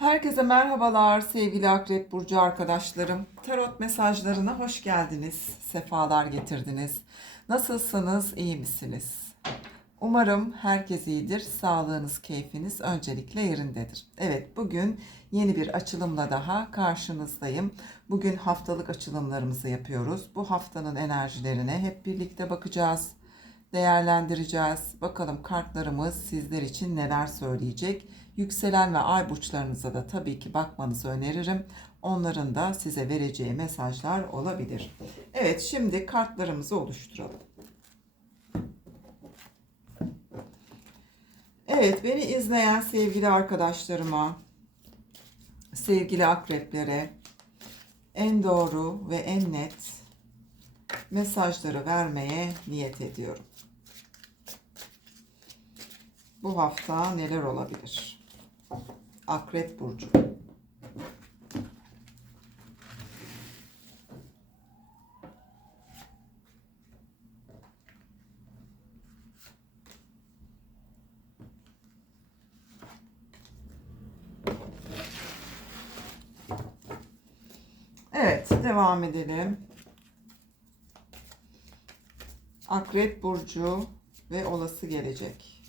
Herkese merhabalar sevgili Akrep Burcu arkadaşlarım. Tarot mesajlarına hoş geldiniz. Sefalar getirdiniz. Nasılsınız? iyi misiniz? Umarım herkes iyidir. Sağlığınız, keyfiniz öncelikle yerindedir. Evet, bugün yeni bir açılımla daha karşınızdayım. Bugün haftalık açılımlarımızı yapıyoruz. Bu haftanın enerjilerine hep birlikte bakacağız, değerlendireceğiz. Bakalım kartlarımız sizler için neler söyleyecek. Yükselen ve ay burçlarınıza da tabii ki bakmanızı öneririm. Onların da size vereceği mesajlar olabilir. Evet, şimdi kartlarımızı oluşturalım. Evet, beni izleyen sevgili arkadaşlarıma, sevgili akreplere en doğru ve en net mesajları vermeye niyet ediyorum. Bu hafta neler olabilir? Akrep burcu. Evet, devam edelim. Akrep burcu ve olası gelecek.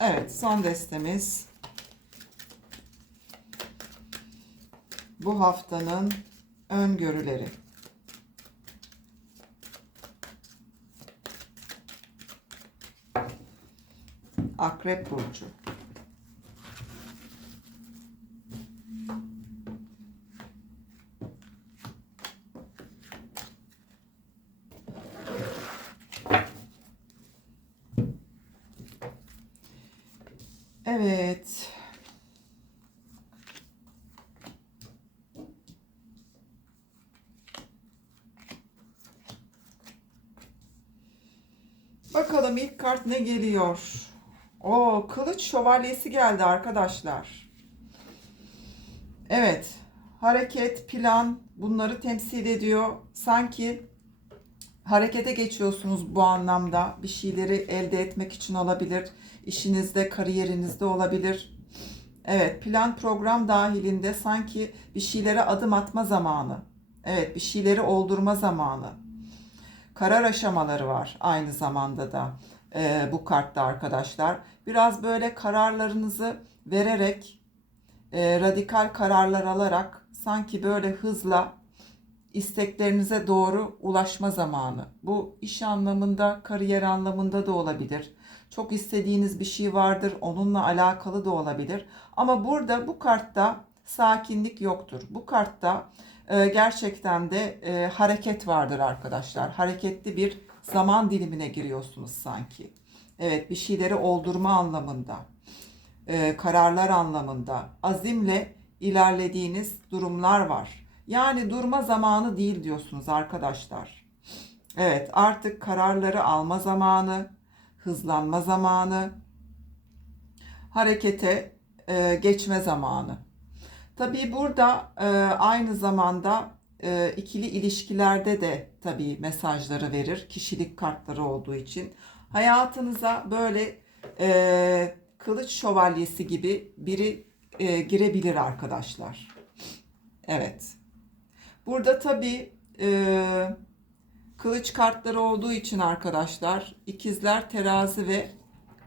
Evet, son destemiz. Bu haftanın öngörüleri. Akrep burcu. Evet. Bakalım ilk kart ne geliyor? O kılıç şövalyesi geldi arkadaşlar. Evet. Hareket, plan bunları temsil ediyor. Sanki harekete geçiyorsunuz bu anlamda. Bir şeyleri elde etmek için olabilir. İşinizde, kariyerinizde olabilir. Evet, plan program dahilinde sanki bir şeylere adım atma zamanı. Evet, bir şeyleri oldurma zamanı karar aşamaları var aynı zamanda da e, bu kartta arkadaşlar. Biraz böyle kararlarınızı vererek, e, radikal kararlar alarak sanki böyle hızla isteklerinize doğru ulaşma zamanı. Bu iş anlamında, kariyer anlamında da olabilir. Çok istediğiniz bir şey vardır, onunla alakalı da olabilir. Ama burada bu kartta sakinlik yoktur. Bu kartta e, gerçekten de e, hareket vardır arkadaşlar. Hareketli bir zaman dilimine giriyorsunuz sanki. Evet bir şeyleri oldurma anlamında, e, kararlar anlamında, azimle ilerlediğiniz durumlar var. Yani durma zamanı değil diyorsunuz arkadaşlar. Evet artık kararları alma zamanı, hızlanma zamanı, harekete e, geçme zamanı. Tabii burada e, aynı zamanda e, ikili ilişkilerde de tabii mesajları verir. Kişilik kartları olduğu için. Hayatınıza böyle e, kılıç şövalyesi gibi biri girebilir arkadaşlar. Evet. Burada tabii kılıç kartları olduğu için arkadaşlar ikizler, terazi ve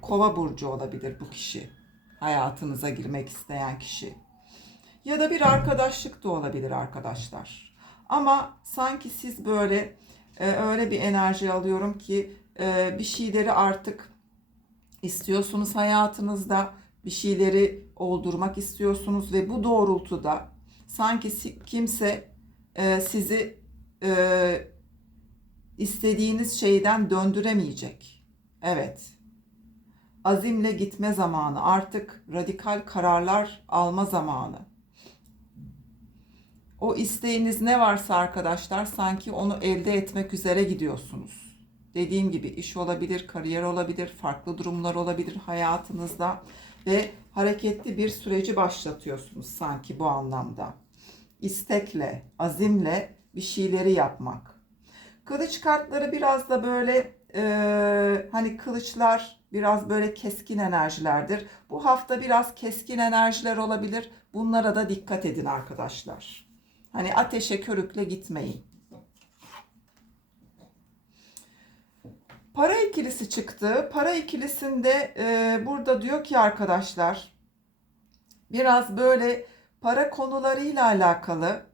kova burcu olabilir bu kişi. Hayatınıza girmek isteyen kişi. Ya da bir arkadaşlık da olabilir arkadaşlar. Ama sanki siz böyle e, öyle bir enerji alıyorum ki e, bir şeyleri artık istiyorsunuz hayatınızda. Bir şeyleri oldurmak istiyorsunuz ve bu doğrultuda sanki kimse e, sizi e, istediğiniz şeyden döndüremeyecek. Evet. Azimle gitme zamanı, artık radikal kararlar alma zamanı. O isteğiniz ne varsa arkadaşlar sanki onu elde etmek üzere gidiyorsunuz. Dediğim gibi iş olabilir, kariyer olabilir, farklı durumlar olabilir hayatınızda ve hareketli bir süreci başlatıyorsunuz sanki bu anlamda. İstekle, azimle bir şeyleri yapmak. Kılıç kartları biraz da böyle e, hani kılıçlar biraz böyle keskin enerjilerdir. Bu hafta biraz keskin enerjiler olabilir. Bunlara da dikkat edin arkadaşlar. Hani ateşe körükle gitmeyin. Para ikilisi çıktı. Para ikilisinde e, burada diyor ki arkadaşlar biraz böyle para konularıyla alakalı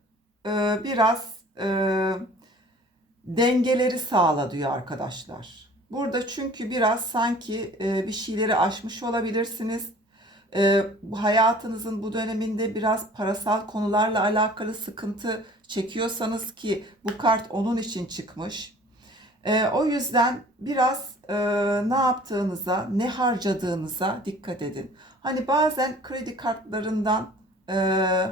e, biraz e, dengeleri sağla diyor arkadaşlar. Burada çünkü biraz sanki e, bir şeyleri aşmış olabilirsiniz. E, hayatınızın bu döneminde biraz parasal konularla alakalı sıkıntı çekiyorsanız ki bu kart onun için çıkmış. E, o yüzden biraz e, ne yaptığınıza, ne harcadığınıza dikkat edin. Hani bazen kredi kartlarından e,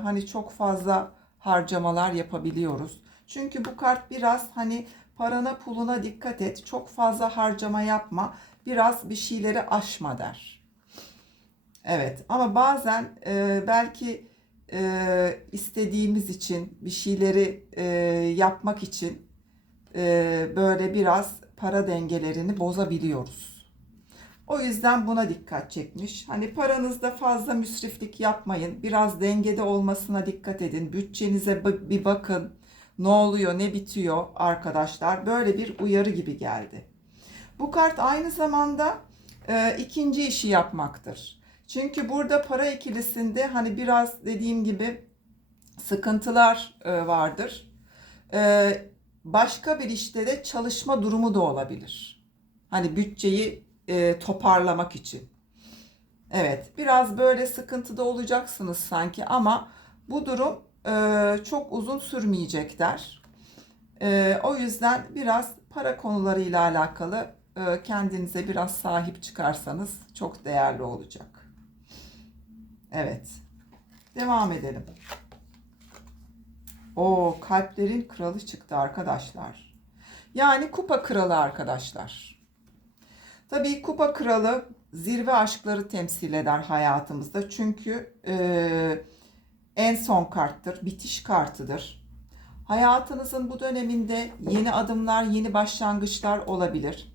hani çok fazla harcamalar yapabiliyoruz. Çünkü bu kart biraz hani parana puluna dikkat et, çok fazla harcama yapma, biraz bir şeyleri aşma der. Evet ama bazen e, belki e, istediğimiz için bir şeyleri e, yapmak için e, böyle biraz para dengelerini bozabiliyoruz. O yüzden buna dikkat çekmiş. Hani paranızda fazla müsriflik yapmayın. Biraz dengede olmasına dikkat edin. Bütçenize bir bakın. Ne oluyor, ne bitiyor arkadaşlar? Böyle bir uyarı gibi geldi. Bu kart aynı zamanda e, ikinci işi yapmaktır. Çünkü burada para ikilisinde hani biraz dediğim gibi sıkıntılar e, vardır. E, başka bir işte de çalışma durumu da olabilir. Hani bütçeyi e, toparlamak için. Evet, biraz böyle sıkıntıda olacaksınız sanki ama bu durum çok uzun sürmeyecek der. O yüzden biraz para konularıyla alakalı kendinize biraz sahip çıkarsanız çok değerli olacak. Evet. Devam edelim. O kalplerin kralı çıktı arkadaşlar. Yani kupa kralı arkadaşlar. Tabii kupa kralı zirve aşkları temsil eder hayatımızda. Çünkü e, en son karttır, bitiş kartıdır. Hayatınızın bu döneminde yeni adımlar, yeni başlangıçlar olabilir.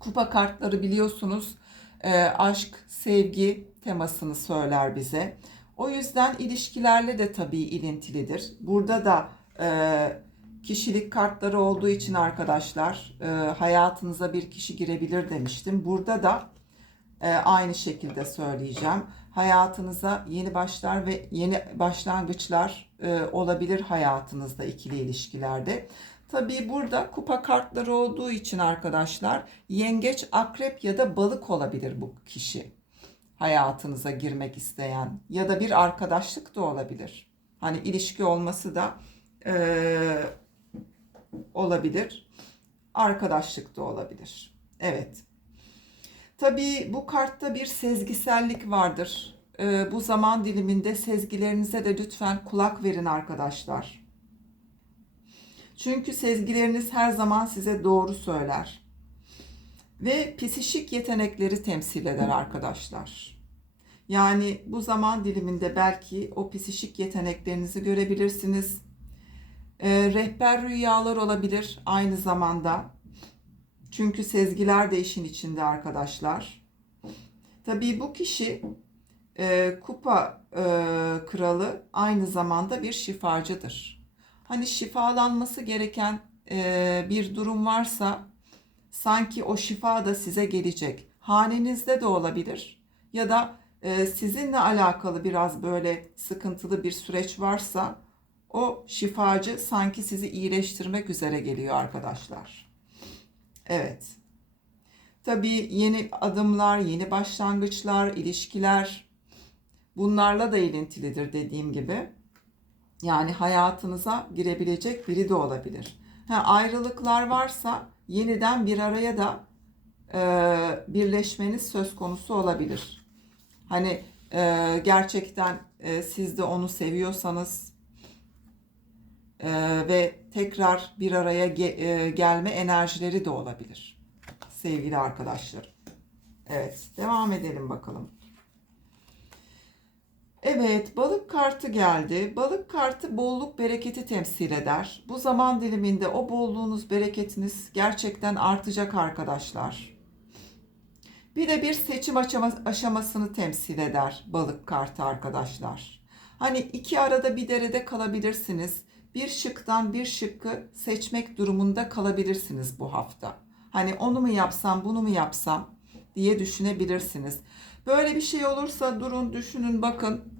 Kupa kartları biliyorsunuz e, aşk, sevgi temasını söyler bize. O yüzden ilişkilerle de tabii ilintilidir. Burada da e, kişilik kartları olduğu için arkadaşlar e, hayatınıza bir kişi girebilir demiştim. Burada da e, aynı şekilde söyleyeceğim. Hayatınıza yeni başlar ve yeni başlangıçlar e, olabilir hayatınızda ikili ilişkilerde. Tabii burada kupa kartları olduğu için arkadaşlar yengeç, akrep ya da balık olabilir bu kişi. Hayatınıza girmek isteyen ya da bir arkadaşlık da olabilir. Hani ilişki olması da e, olabilir. Arkadaşlık da olabilir. Evet. Tabii bu kartta bir sezgisellik vardır. E, bu zaman diliminde sezgilerinize de lütfen kulak verin arkadaşlar. Çünkü sezgileriniz her zaman size doğru söyler. Ve psişik yetenekleri temsil eder arkadaşlar. Yani bu zaman diliminde belki o psişik yeteneklerinizi görebilirsiniz. E, rehber rüyalar olabilir aynı zamanda. Çünkü sezgiler de işin içinde arkadaşlar. Tabii bu kişi e, kupa e, kralı aynı zamanda bir şifacıdır. Hani şifalanması gereken e, bir durum varsa sanki o şifa da size gelecek. Hanenizde de olabilir ya da e, sizinle alakalı biraz böyle sıkıntılı bir süreç varsa o şifacı sanki sizi iyileştirmek üzere geliyor arkadaşlar. Evet. Tabii yeni adımlar, yeni başlangıçlar, ilişkiler bunlarla da ilintilidir dediğim gibi. Yani hayatınıza girebilecek biri de olabilir. Ha, ayrılıklar varsa yeniden bir araya da e, birleşmeniz söz konusu olabilir. Hani e, gerçekten e, siz de onu seviyorsanız e, ve tekrar bir araya ge- e, gelme enerjileri de olabilir. Sevgili arkadaşlar. Evet, devam edelim bakalım. Evet, balık kartı geldi. Balık kartı bolluk bereketi temsil eder. Bu zaman diliminde o bolluğunuz, bereketiniz gerçekten artacak arkadaşlar. Bir de bir seçim aşama- aşamasını temsil eder balık kartı arkadaşlar. Hani iki arada bir derede kalabilirsiniz. Bir şıktan bir şıkkı seçmek durumunda kalabilirsiniz bu hafta. Hani onu mu yapsam, bunu mu yapsam diye düşünebilirsiniz. Böyle bir şey olursa durun, düşünün, bakın.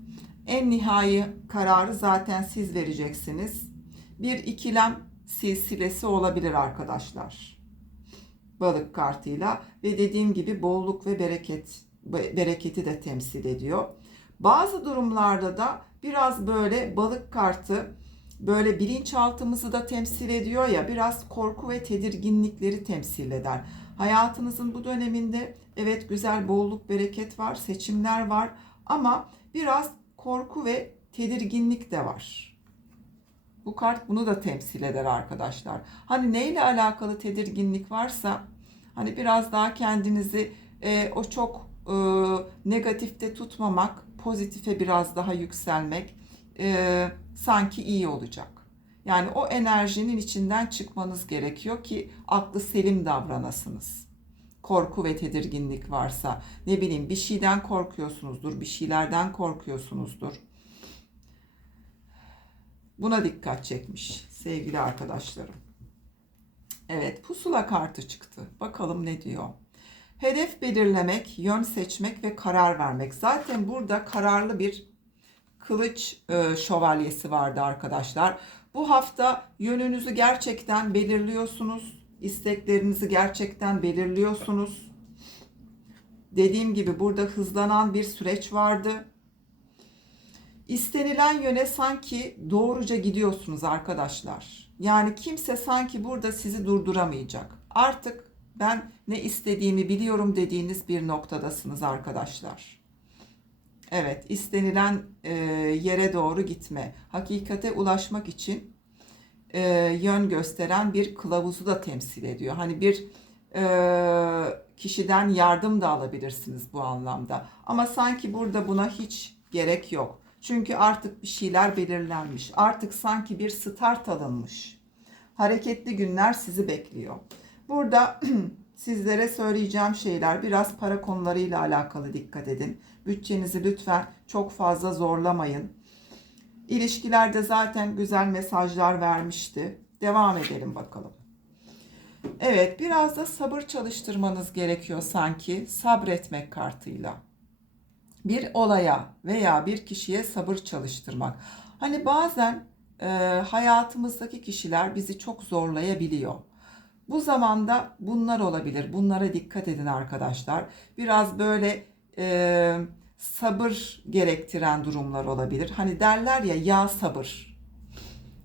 En nihai kararı zaten siz vereceksiniz. Bir ikilem silsilesi olabilir arkadaşlar. Balık kartıyla ve dediğim gibi bolluk ve bereket bereketi de temsil ediyor. Bazı durumlarda da biraz böyle balık kartı böyle bilinçaltımızı da temsil ediyor ya biraz korku ve tedirginlikleri temsil eder. Hayatınızın bu döneminde evet güzel bolluk bereket var, seçimler var ama biraz korku ve tedirginlik de var. Bu kart bunu da temsil eder arkadaşlar. Hani neyle alakalı tedirginlik varsa hani biraz daha kendinizi e, o çok e, negatifte tutmamak, pozitife biraz daha yükselmek e, sanki iyi olacak. Yani o enerjinin içinden çıkmanız gerekiyor ki aklı selim davranasınız. Korku ve tedirginlik varsa ne bileyim bir şeyden korkuyorsunuzdur, bir şeylerden korkuyorsunuzdur. Buna dikkat çekmiş sevgili arkadaşlarım. Evet pusula kartı çıktı. Bakalım ne diyor. Hedef belirlemek, yön seçmek ve karar vermek. Zaten burada kararlı bir kılıç e, şövalyesi vardı arkadaşlar. Bu hafta yönünüzü gerçekten belirliyorsunuz. İsteklerinizi gerçekten belirliyorsunuz. Dediğim gibi burada hızlanan bir süreç vardı. İstenilen yöne sanki doğruca gidiyorsunuz arkadaşlar. Yani kimse sanki burada sizi durduramayacak. Artık ben ne istediğimi biliyorum dediğiniz bir noktadasınız arkadaşlar. Evet, istenilen yere doğru gitme, hakikate ulaşmak için e, yön gösteren bir kılavuzu da temsil ediyor. Hani bir e, kişiden yardım da alabilirsiniz bu anlamda. Ama sanki burada buna hiç gerek yok. Çünkü artık bir şeyler belirlenmiş. Artık sanki bir start alınmış. Hareketli günler sizi bekliyor. Burada sizlere söyleyeceğim şeyler biraz para konularıyla alakalı dikkat edin. Bütçenizi lütfen çok fazla zorlamayın. İlişkilerde zaten güzel mesajlar vermişti. Devam edelim bakalım. Evet, biraz da sabır çalıştırmanız gerekiyor sanki sabretmek kartıyla. Bir olaya veya bir kişiye sabır çalıştırmak. Hani bazen e, hayatımızdaki kişiler bizi çok zorlayabiliyor. Bu zamanda bunlar olabilir. Bunlara dikkat edin arkadaşlar. Biraz böyle e, sabır gerektiren durumlar olabilir. Hani derler ya ya sabır.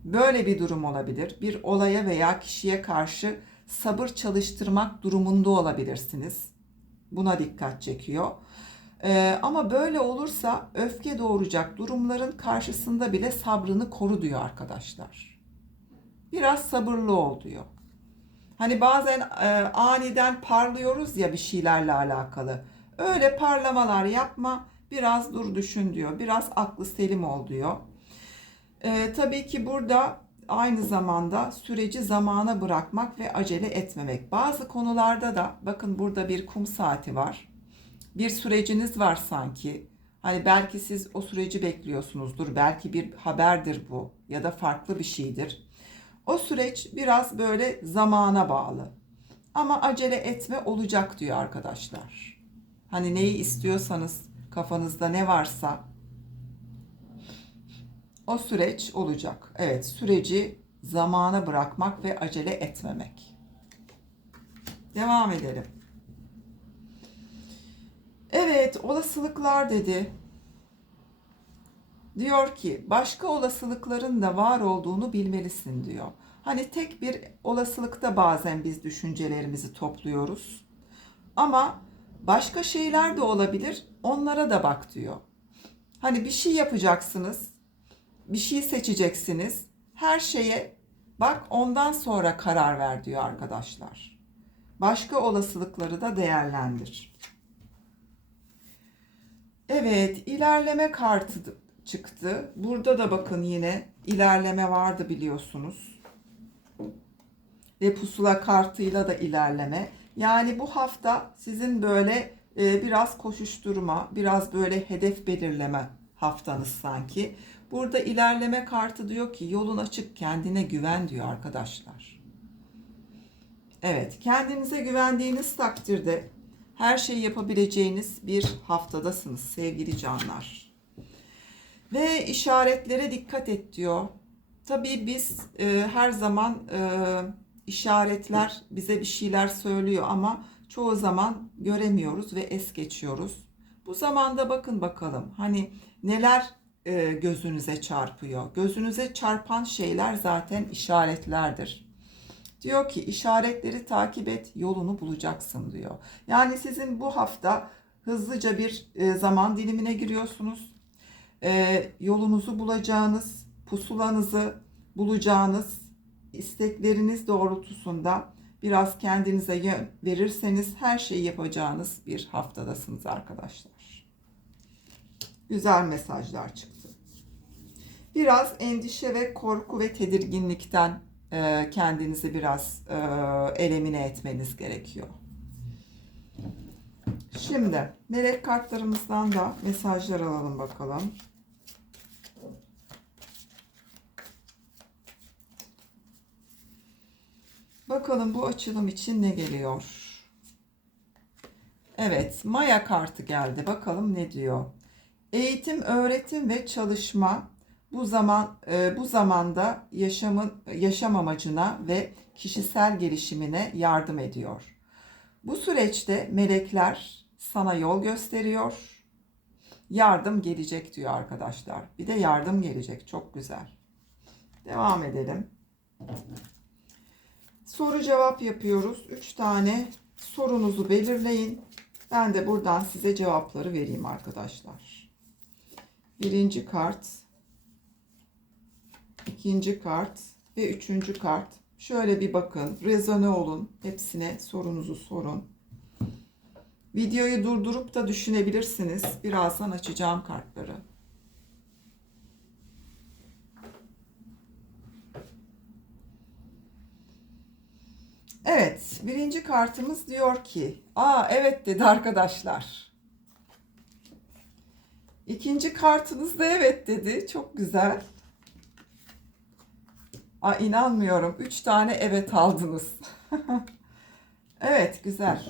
Böyle bir durum olabilir. Bir olaya veya kişiye karşı sabır çalıştırmak durumunda olabilirsiniz. Buna dikkat çekiyor. Ee, ama böyle olursa öfke doğuracak durumların karşısında bile sabrını koru diyor arkadaşlar. Biraz sabırlı ol diyor. Hani bazen e, aniden parlıyoruz ya bir şeylerle alakalı. Öyle parlamalar yapma, biraz dur düşün diyor. Biraz aklı selim ol diyor. E, tabii ki burada aynı zamanda süreci zamana bırakmak ve acele etmemek. Bazı konularda da bakın burada bir kum saati var. Bir süreciniz var sanki. Hani belki siz o süreci bekliyorsunuzdur. Belki bir haberdir bu ya da farklı bir şeydir. O süreç biraz böyle zamana bağlı. Ama acele etme olacak diyor arkadaşlar. Hani neyi istiyorsanız kafanızda ne varsa o süreç olacak. Evet, süreci zamana bırakmak ve acele etmemek. Devam edelim. Evet, olasılıklar dedi. Diyor ki başka olasılıkların da var olduğunu bilmelisin diyor. Hani tek bir olasılıkta bazen biz düşüncelerimizi topluyoruz. Ama başka şeyler de olabilir. Onlara da bak diyor. Hani bir şey yapacaksınız. Bir şey seçeceksiniz. Her şeye Bak ondan sonra karar ver diyor arkadaşlar. Başka olasılıkları da değerlendir. Evet, ilerleme kartı çıktı. Burada da bakın yine ilerleme vardı biliyorsunuz. Ve pusula kartıyla da ilerleme. Yani bu hafta sizin böyle e, biraz koşuşturma, biraz böyle hedef belirleme haftanız sanki. Burada ilerleme kartı diyor ki yolun açık, kendine güven diyor arkadaşlar. Evet, kendinize güvendiğiniz takdirde her şeyi yapabileceğiniz bir haftadasınız sevgili canlar. Ve işaretlere dikkat et diyor. Tabii biz e, her zaman e, işaretler bize bir şeyler söylüyor ama çoğu zaman göremiyoruz ve es geçiyoruz. Bu zamanda bakın bakalım hani neler e, gözünüze çarpıyor. Gözünüze çarpan şeyler zaten işaretlerdir. Diyor ki işaretleri takip et, yolunu bulacaksın diyor. Yani sizin bu hafta hızlıca bir e, zaman dilimine giriyorsunuz. E, yolunuzu bulacağınız, pusulanızı bulacağınız, istekleriniz doğrultusunda biraz kendinize yön verirseniz her şeyi yapacağınız bir haftadasınız arkadaşlar. Güzel mesajlar çıktı. Biraz endişe ve korku ve tedirginlikten e, kendinizi biraz e, elemine etmeniz gerekiyor. Şimdi melek kartlarımızdan da mesajlar alalım bakalım. Bakalım bu açılım için ne geliyor? Evet, Maya kartı geldi. Bakalım ne diyor? Eğitim, öğretim ve çalışma bu zaman e, bu zamanda yaşamın yaşam amacına ve kişisel gelişimine yardım ediyor. Bu süreçte melekler sana yol gösteriyor. Yardım gelecek diyor arkadaşlar. Bir de yardım gelecek. Çok güzel. Devam edelim. Soru cevap yapıyoruz. 3 tane sorunuzu belirleyin. Ben de buradan size cevapları vereyim arkadaşlar. Birinci kart, ikinci kart ve üçüncü kart. Şöyle bir bakın, rezone olun. Hepsine sorunuzu sorun. Videoyu durdurup da düşünebilirsiniz. Birazdan açacağım kartları. Evet, birinci kartımız diyor ki, aa evet dedi arkadaşlar. İkinci kartınız da evet dedi. Çok güzel. Aa inanmıyorum. Üç tane evet aldınız. evet, güzel.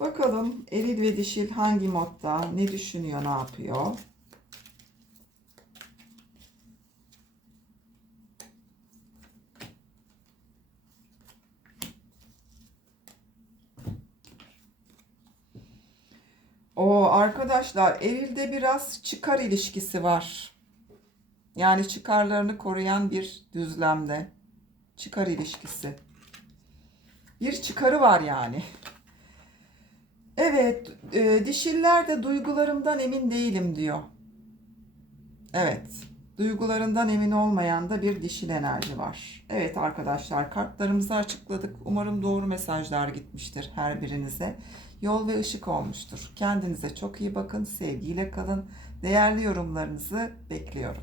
Bakalım eril ve dişil hangi modda, ne düşünüyor, ne yapıyor? O arkadaşlar erilde biraz çıkar ilişkisi var. Yani çıkarlarını koruyan bir düzlemde. Çıkar ilişkisi. Bir çıkarı var yani. Evet, e, dişiller de duygularımdan emin değilim diyor. Evet, duygularından emin olmayan da bir dişil enerji var. Evet arkadaşlar, kartlarımızı açıkladık. Umarım doğru mesajlar gitmiştir her birinize. Yol ve ışık olmuştur. Kendinize çok iyi bakın, sevgiyle kalın. Değerli yorumlarınızı bekliyorum.